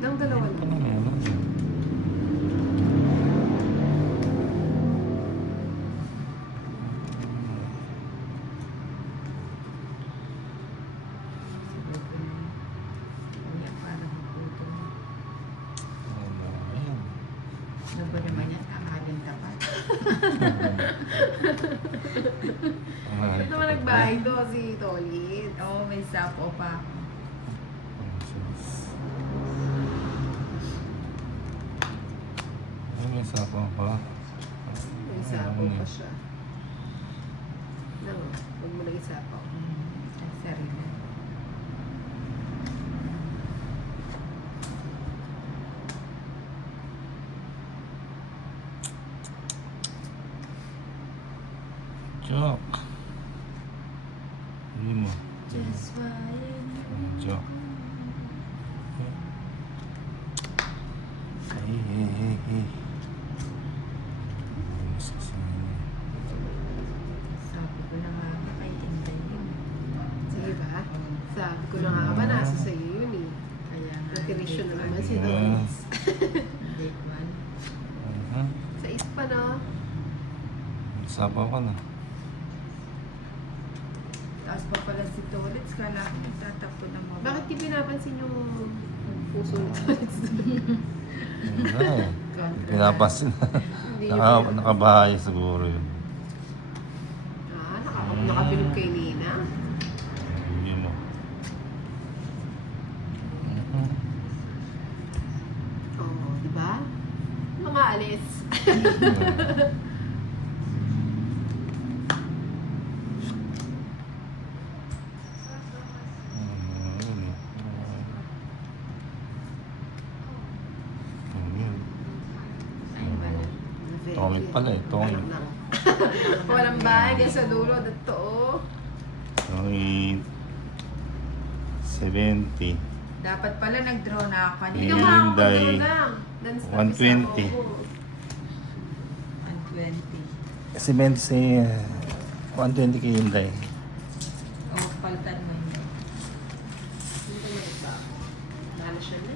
Nang dalawa Ano lang. meron? Ayan. Ano ba naman yan? Ahalin ka pa. Ba't naman nagbahay to si Tolit? Oo, may sapo pa ako. Ay, may sapang pa. May sapo pa siya. Nang, huwag mo lang isapaw. Ang sarili. Joke. Hindi mo. Just why Joke. Hey. sabi ko na nga ba kay Inday yun. Sige ba? Sabi ko na nga ba, nasa sa'yo yun eh. Kaya nga. Natirisyon na naman si Yeah. Tolit. Date one. Sa is pa no? Sapaw ka na. Tapos pa pala si Tolit, kala ko nagtatakbo ng mga... Bakit di pinapansin yung puso ni Tolit? Wala eh. Pinapasin. Hindi niya pa- Nakabahay siguro yun. Nakabilib kay Nina. Hindi mo. Oo, di ba? Mga alis. Ay, wala. Tongit pala eh, tongit. Walang bahay kaya sa dulo. Dito oh. Tongit. 70. Dapat pala nag-draw na ako Hindi Yeah. ka kanina. makakagano Hyundai lang. Dance na 120. isa ako. 120. 70 120 kay Hyundai. O, paltan mo yun. Hindi ka ba? Lalo siya na.